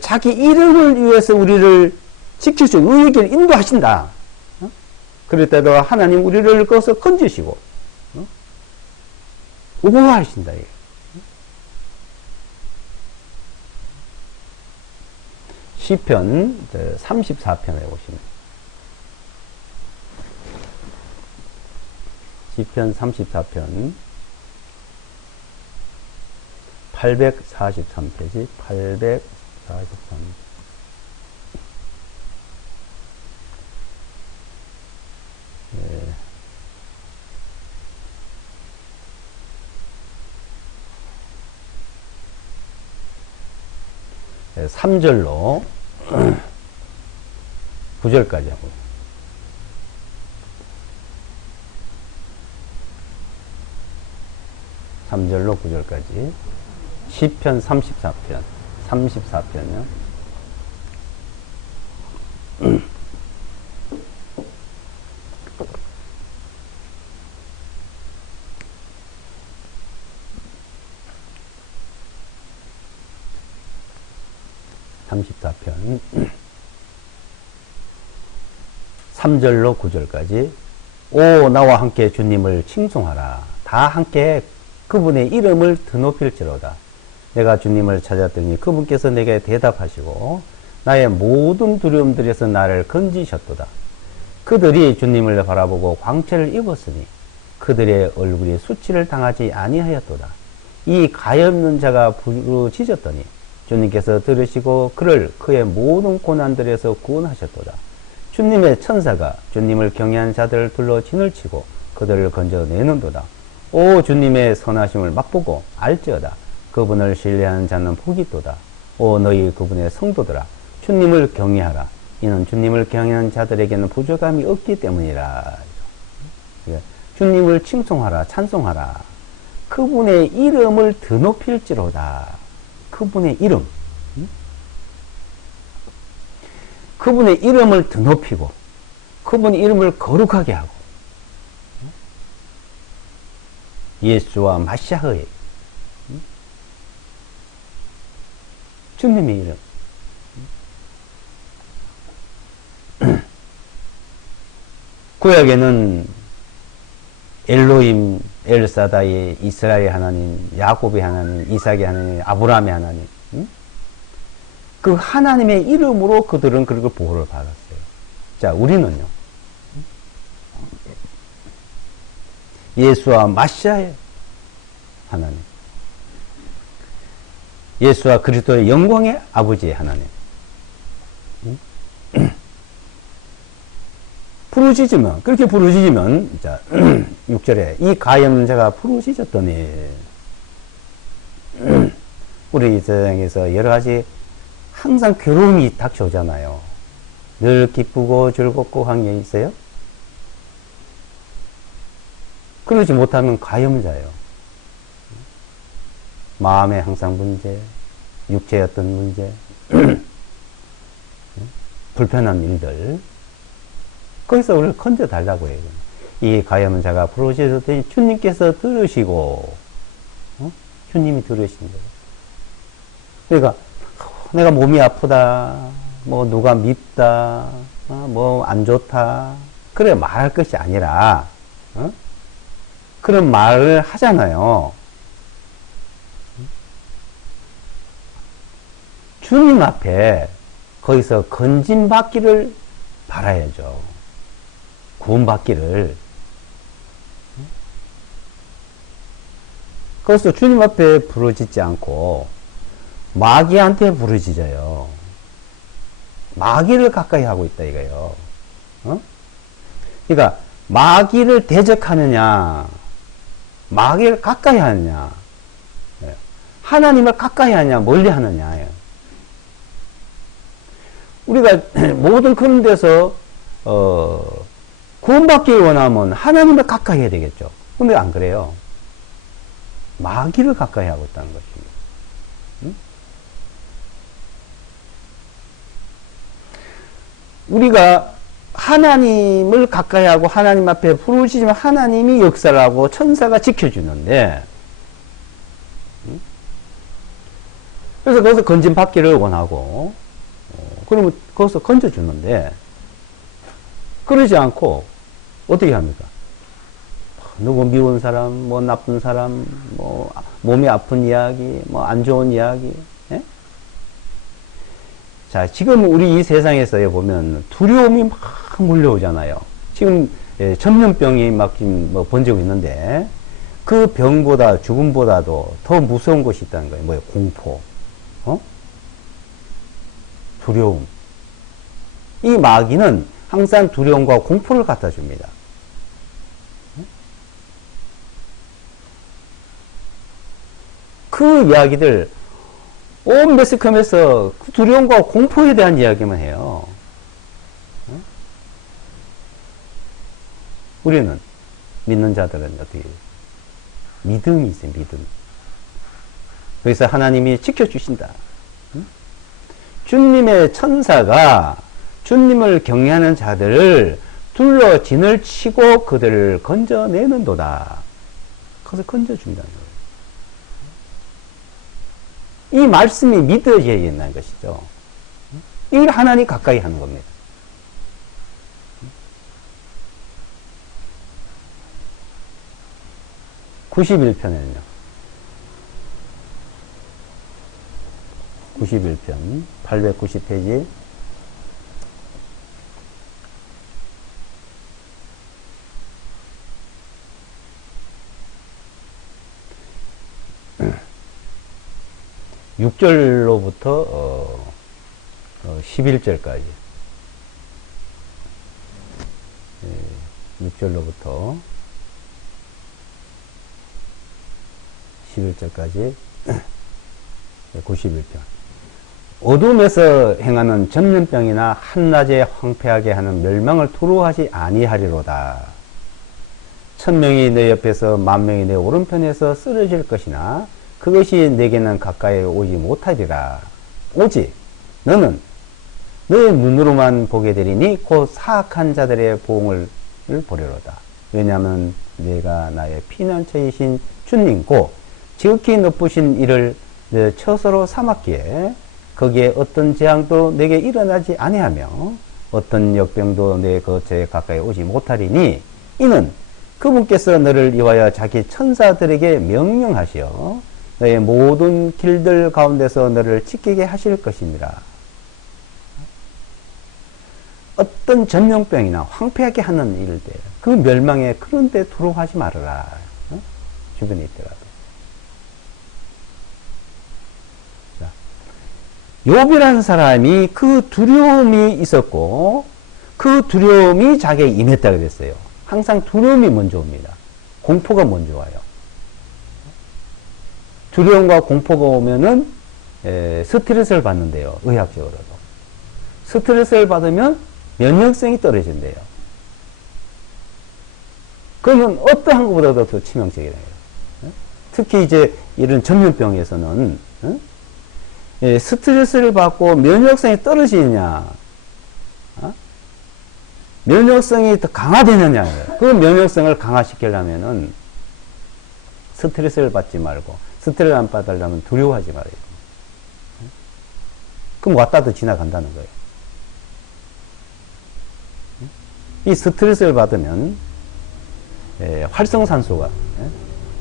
자기 이름을 위해서 우리를 지킬 수 있는 의의 길을 인도하신다. 그럴 때도 하나님 우리를 거기서 건지시고 보호하신다. 시편 34편에 보시면 시편 34편 843페이지, 843. 예. 3절로 9절까지 하고. 삼절로 9절까지. 시편 34편. 34편요. (34편) 3절로 9절까지. 오 나와 함께 주님을 칭송하라. 다 함께 그분의 이름을 드높일지로다. 내가 주님을 찾았더니 그분께서 내게 대답하시고 나의 모든 두려움들에서 나를 건지셨도다. 그들이 주님을 바라보고 광채를 입었으니 그들의 얼굴이 수치를 당하지 아니하였도다. 이 가엾는 자가 부르짖었더니 주님께서 들으시고 그를 그의 모든 고난들에서 구원하셨도다. 주님의 천사가 주님을 경외한 자들을 둘러 진을 치고 그들을 건져내는도다. 오 주님의 선하심을 맛보고 알지어다. 그분을 신뢰하는 자는 복이 있도다. 오 너희 그분의 성도들아 주님을 경외하라. 이는 주님을 경외하는 자들에게는 부족함이 없기 때문이라. 주님을 칭송하라. 찬송하라. 그분의 이름을 드높일지로다. 그분의 이름. 그분의 이름을 드높이고 그분의 이름을 거룩하게 하고 예수와 마시아의 주님의 이름. 구약에는 엘로힘, 엘사다이, 이스라엘 하나님, 야곱의 하나님, 이삭의 하나님, 아브라함의 하나님. 그 하나님의 이름으로 그들은 그렇게 보호를 받았어요. 자, 우리는요. 예수와 마시아의 하나님. 예수와 그리스도의 영광의 아버지의 하나님. 부르짖으면, 그렇게 부르짖으면, 자, 6절에 이 가엾는 자가 부르짖었더니, 우리 이 세상에서 여러 가지 항상 괴로움이 닥쳐오잖아요. 늘 기쁘고 즐겁고 한 게 있어요? 그러지 못하면 가엾자예요. 마음에 항상 문제, 육체의 어떤 문제, 불편한 일들, 거기서 우리를 건져달라고 해요. 이 가엾은 자가 부르짖었더니 주님께서 들으시고, 주님이 들으신다. 그러니까, 내가 몸이 아프다, 뭐, 누가 밉다, 뭐, 안 좋다, 그래 말할 것이 아니라, 그런 말을 하잖아요. 주님 앞에 거기서 건진받기를 바라야죠. 구원받기를. 그래서 주님 앞에 부르짖지 않고 마귀한테 부르짖어요. 마귀를 가까이 하고 있다 이거예요. 그러니까 마귀를 대적하느냐, 마귀를 가까이 하느냐, 하나님을 가까이 하느냐, 멀리 하느냐. 우리가 모든 그런 데서 구원받기 원하면 하나님을 가까이 해야 되겠죠. 근데 안 그래요. 마귀를 가까이 하고 있다는 것입니다. 우리가 하나님을 가까이 하고 하나님 앞에 부르짖으면 하나님이 역사를 하고 천사가 지켜주는데, 그래서 거기서 건진받기를 원하고, 그러면 거기서 건져주는데, 그러지 않고 어떻게 합니까? 누구 미운 사람, 뭐 나쁜 사람, 뭐 몸이 아픈 이야기, 뭐 안 좋은 이야기. 예? 자, 지금 우리 이 세상에서 보면 두려움이 막 몰려오잖아요. 지금 전염병이 막 지금 뭐 번지고 있는데, 그 병보다, 죽음보다도 더 무서운 것이 있다는 거예요. 뭐예요? 공포. 두려움. 이 마귀는 항상 두려움과 공포를 갖다 줍니다. 그 이야기들, 온 매스컴에서 그 두려움과 공포에 대한 이야기만 해요. 우리는, 믿는 자들은 어떻게, 믿음이 있어요, 믿음. 그래서 하나님이 지켜주신다. 주님의 천사가 주님을 경외하는 자들을 둘러 진을 치고 그들을 건져내는도다. 그것을 건져준다는 거예요. 이 말씀이 믿어져야 된다는 것이죠. 이걸 하나님 가까이 하는 겁니다. (91편에는요) 91편 890페이지 (6절로부터) 11절까지 6절로부터 11절까지 91편. 어둠에서 행하는 전염병이나 한낮에 황폐하게 하는 멸망을 두려워하지 아니하리로다. 1000명이 내 옆에서 10,000명이 내 오른편에서 쓰러질 것이나 그것이 내게는 가까이 오지 못하리라. 오직 너는 너의 눈으로만 보게 되리니 곧 사악한 자들의 보응을 보리로다. 왜냐하면 내가 나의 피난처이신 주님 곧 지극히 높으신 이를 내 처소로 삼았기에 거기에 어떤 재앙도 내게 일어나지 아니하며 어떤 역병도 내 거처에 가까이 오지 못하리니 이는 그분께서 너를 위하여 자기 천사들에게 명령하시어 너의 모든 길들 가운데서 너를 지키게 하실 것입니다. 어떤 전염병이나 황폐하게 하는 일들, 그 멸망에 그런 데 두려워하지 말아라. 주변에 있더라도. 욥이라는 사람이 그 두려움이 있었고 그 두려움이 자기에 임했다고 그랬어요. 항상 두려움이 먼저 옵니다. 공포가 먼저 와요. 두려움과 공포가 오면은 스트레스를 받는데요. 의학적으로도. 스트레스를 받으면 면역성이 떨어진대요. 그러면 어떠한 것보다도 더 치명적이래요. 특히 이제 이런 전염병에서는 스트레스를 받고 면역성이 떨어지느냐, 면역성이 더 강화되느냐, 그 면역성을 강화시키려면은 스트레스를 받지 말고, 스트레스 안 받으려면 두려워하지 말아요. 그럼 왔다도 지나간다는 거예요. 이 스트레스를 받으면 활성산소가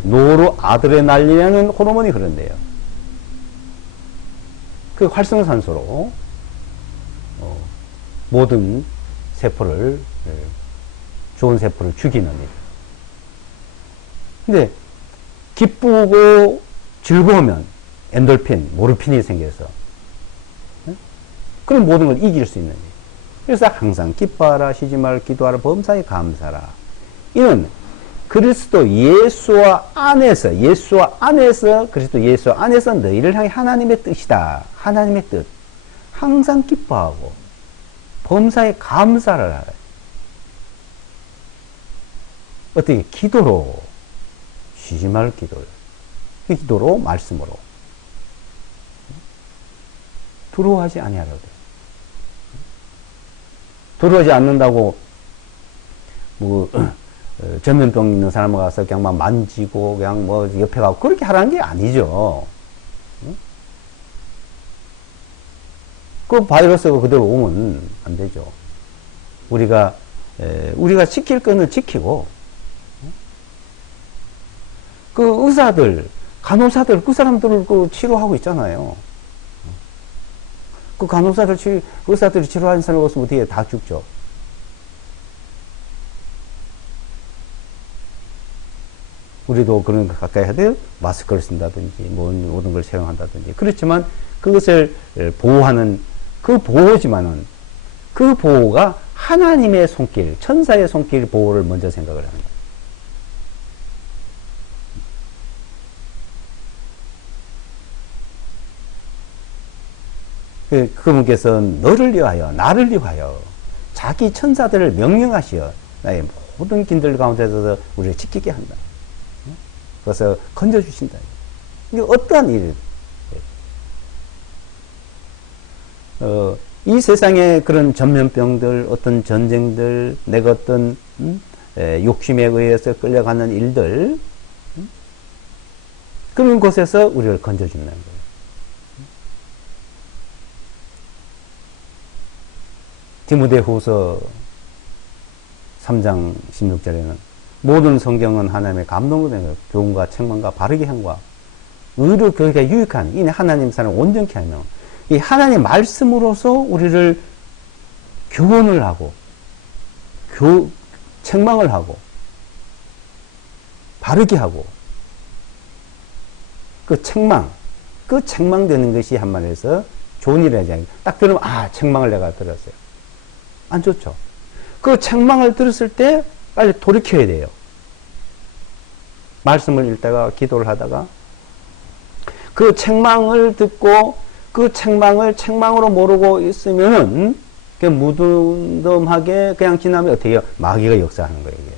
노르아드레날린이라는 호르몬이 흐른대요. 그 활성산소로 모든 세포를 좋은 세포를 죽이는 일. 근데 기쁘고 즐거우면 엔돌핀, 모르핀이 생겨서 그런 모든 걸 이길 수 있는 일. 그래서 항상 기뻐하라, 쉬지 말고 기도하라, 범사에 감사하라. 이는 그리스도 예수와 안에서 그리스도 예수 안에서 너희를 향해 하나님의 뜻이다. 하나님의 뜻. 항상 기뻐하고 범사에 감사를 하라. 어떻게? 기도로, 쉬지 말 기도를. 기도로, 말씀으로. 두려워하지 아니하라. 두려워하지 않는다고 전염병 있는 사람을 가서 그냥 막 만지고 그냥 옆에 가고 그렇게 하라는 게 아니죠. 그 바이러스가 그대로 오면 안 되죠. 우리가 지킬 거는 지키고, 그 의사들, 간호사들, 그 사람들을 치료하고 있잖아요. 그 간호사들, 의사들이 치료하는 사람이 없으면 어떻게 다 죽죠. 우리도 그런 거 가까이 하되 마스크를 쓴다든지 모든 걸 사용한다든지 그렇지만 그것을 보호하는 그 보호지만은 그 보호가 하나님의 손길, 천사의 손길 보호를 먼저 생각을 하는 거예요. 그분께서 너를 위하여 나를 위하여 자기 천사들을 명령하시어 나의 모든 길들 가운데서 우리를 지키게 한다. 그래서 건져주신다. 이게 어떠한 일이 이 세상의 그런 전염병들, 어떤 전쟁들, 내가 어떤 욕심에 의해서 끌려가는 일들, 그런 곳에서 우리를 건져준다는 거예요. 디모데후서 3장 16절에는 모든 성경은 하나님의 감동으로 된 교훈과 책망과 바르게 함과 의로 교육에 유익한 이는 하나님 사람 온전케 하며 이 하나님 말씀으로서 우리를 교훈을 하고 책망을 하고 바르게 하고 그 책망되는 것이 한마디에서 좋은 일이라지 않아요. 딱 들으면 책망을 내가 들었어요. 안 좋죠. 그 책망을 들었을 때 빨리 돌이켜야 돼요. 말씀을 읽다가 기도를 하다가 그 책망을 듣고 그 책망을 책망으로 모르고 있으면은 무덤덤하게 그냥 지나면 어떻게 해요? 마귀가 역사하는 거예요. 이게.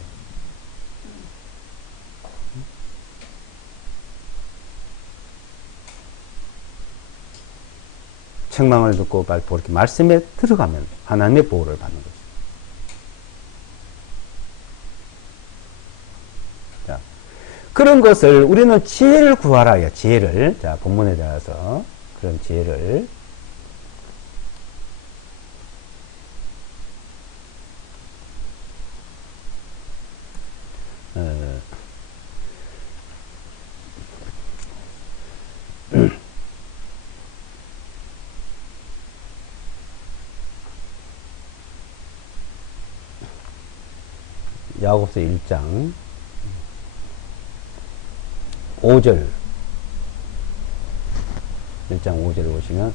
책망을 듣고 빨리 이렇게 말씀에 들어가면 하나님의 보호를 받는 거죠. 자, 그런 것을 우리는 지혜를 구하라. 지혜를. 자, 본문에 대해서 그런 지혜를. 야고보서 1장 5절 1장 5절을 보시면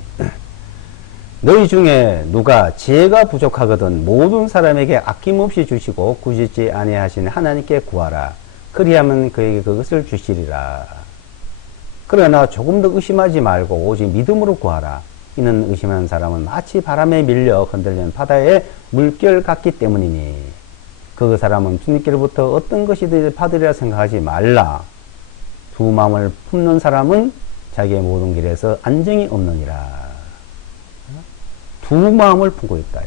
너희 중에 누가 지혜가 부족하거든 모든 사람에게 아낌없이 주시고 꾸짖지 아니하신 하나님께 구하라. 그리하면 그에게 그것을 주시리라. 그러나 조금 더 의심하지 말고 오직 믿음으로 구하라. 이는 의심하는 사람은 마치 바람에 밀려 흔들리는 바다의 물결 같기 때문이니 그 사람은 주님께로부터 어떤 것이든 받으리라 생각하지 말라. 두 마음을 품는 사람은 자기의 모든 길에서 안정이 없느니라. 두 마음을 품고 있다.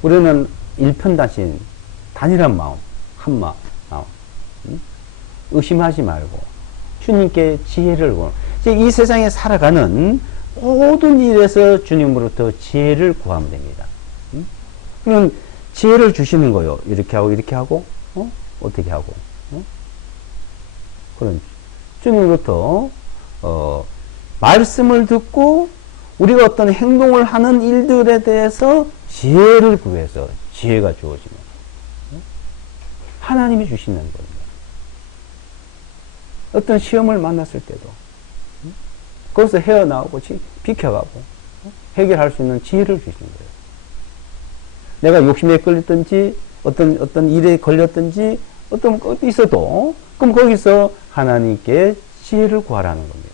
우리는 일편단심, 단일한 마음, 한 마음. 의심하지 말고 주님께 지혜를 구하는. 이 세상에 살아가는 모든 일에서 주님으로부터 지혜를 구하면 됩니다. 그럼 지혜를 주시는 거요. 이렇게 하고, 어떻게 하고, 그런 주님으로부터 말씀을 듣고 우리가 어떤 행동을 하는 일들에 대해서 지혜를 구해서 지혜가 주어지는 하나님이 주시는 겁니다. 어떤 시험을 만났을 때도 거기서 헤어나오고 비켜가고 해결할 수 있는 지혜를 주시는 거예요. 내가 욕심에 걸렸든지 어떤 일에 걸렸든지 어떤 것도 있어도 그럼 거기서 하나님께 지혜를 구하라는 겁니다.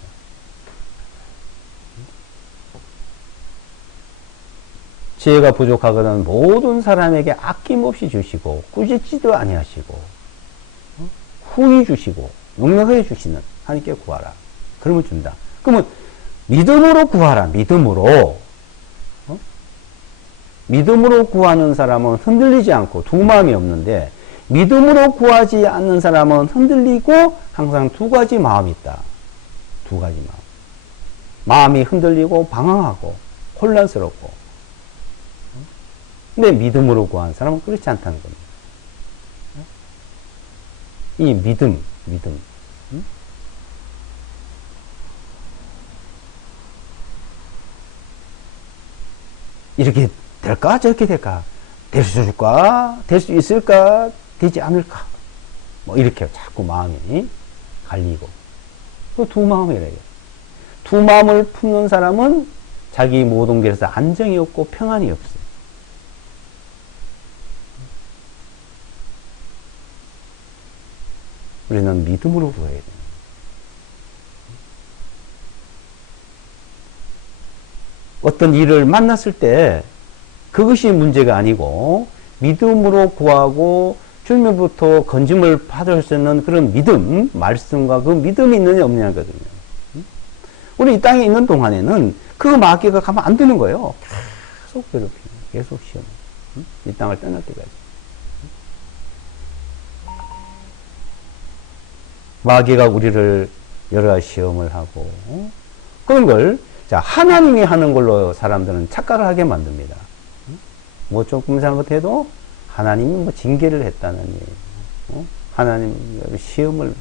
지혜가 부족하거든 모든 사람에게 아낌없이 주시고 꾸짖지도 아니하시고 후히 주시고 넉넉하게 주시는 하나님께 구하라. 그러면 준다. 그러면 믿음으로 구하라. 믿음으로 구하는 사람은 흔들리지 않고 두 마음이 없는데 믿음으로 구하지 않는 사람은 흔들리고 항상 두 가지 마음이 있다. 두 가지 마음. 마음이 흔들리고 방황하고 혼란스럽고. 근데 믿음으로 구하는 사람은 그렇지 않다는 겁니다. 이 믿음. 이렇게 될까? 저렇게 될까? 될 수 있을까? 되지 않을까? 뭐 이렇게 자꾸 마음이 갈리고. 그 두 마음이래요. 두 마음을 품는 사람은 자기 모든 길에서 안정이 없고 평안이 없어요. 우리는 믿음으로 구해야 돼요. 어떤 일을 만났을 때 그것이 문제가 아니고 믿음으로 구하고 주님으로부터 건짐을 받을 수 있는 그런 믿음, 말씀과 그 믿음이 있느냐 없느냐거든요. 우리 이 땅에 있는 동안에는 그 마귀가 가면 안 되는 거예요. 계속 괴롭히는, 계속 시험. 이 땅을 떠날 때까지. 마귀가 우리를 여러 가지 시험을 하고 그런 걸 자, 하나님이 하는 걸로 사람들은 착각을 하게 만듭니다. 뭐 조금 잘못해도 하나님이 뭐 징계를 했다는 얘기예요. 하나님 시험을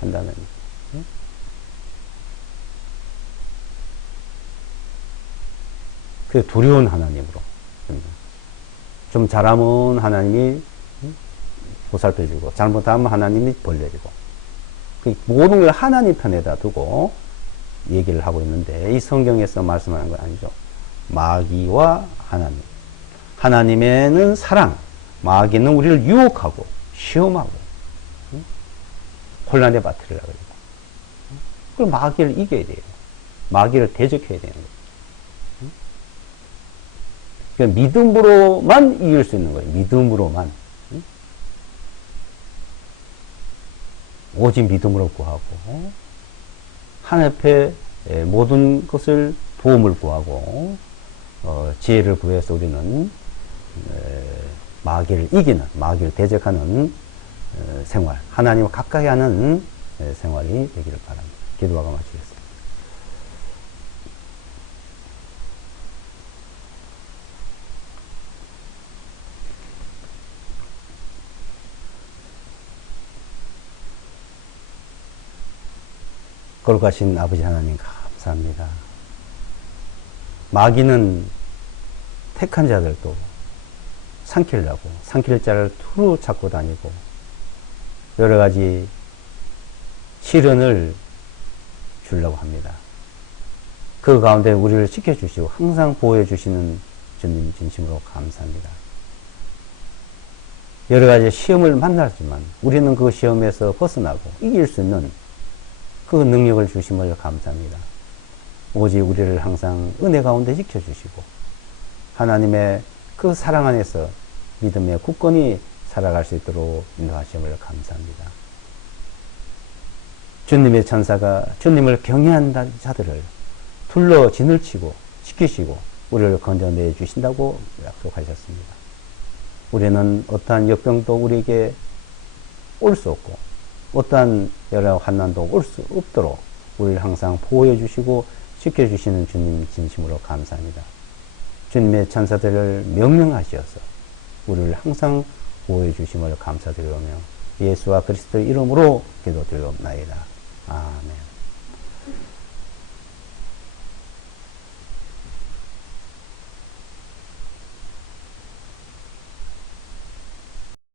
한다는 얘기예요. 그 두려운 하나님으로. 좀 잘하면 하나님이 보살펴주고, 잘못하면 하나님이 벌려주고. 그 모든 걸 하나님 편에다 두고 얘기를 하고 있는데, 이 성경에서 말씀하는 건 아니죠. 마귀와 하나님. 하나님에는 사랑, 마귀는 우리를 유혹하고, 시험하고, 혼란에 빠뜨리려고 그러고. 그럼 마귀를 이겨야 돼요. 마귀를 대적해야 되는 거예요. 그러니까 믿음으로만 이길 수 있는 거예요. 믿음으로만. 오직 믿음으로 구하고, 하나님 앞에 모든 것을 도움을 구하고, 지혜를 구해서 우리는 마귀를 이기는, 마귀를 대적하는 생활, 하나님을 가까이 하는 생활이 되기를 바랍니다. 기도하고 마치겠습니다. 거룩하신 아버지 하나님 감사합니다. 마귀는 택한 자들도 삼키려고, 삼킬 자를 두루 찾고 다니고 여러 가지 시련을 주려고 합니다. 그 가운데 우리를 지켜주시고 항상 보호해 주시는 주님 진심으로 감사합니다. 여러 가지 시험을 만나지만 우리는 그 시험에서 벗어나고 이길 수 있는 그 능력을 주심을 감사합니다. 오직 우리를 항상 은혜 가운데 지켜주시고 하나님의 그 사랑 안에서 믿음의 굳건히 살아갈 수 있도록 인도하심을 감사합니다. 주님의 천사가 주님을 경외한 자들을 둘러 진을 치고 지키시고 우리를 건져내 주신다고 약속하셨습니다. 우리는 어떠한 역병도 우리에게 올 수 없고 어떠한 여러 환난도 올 수 없도록 우리를 항상 보호해 주시고 지켜주시는 주님 진심으로 감사합니다. 주님의 천사들을 명령하시어서 우리를 항상 보호해 주심을 감사드리오며 예수와 그리스도의 이름으로 기도드리옵나이다. 아멘.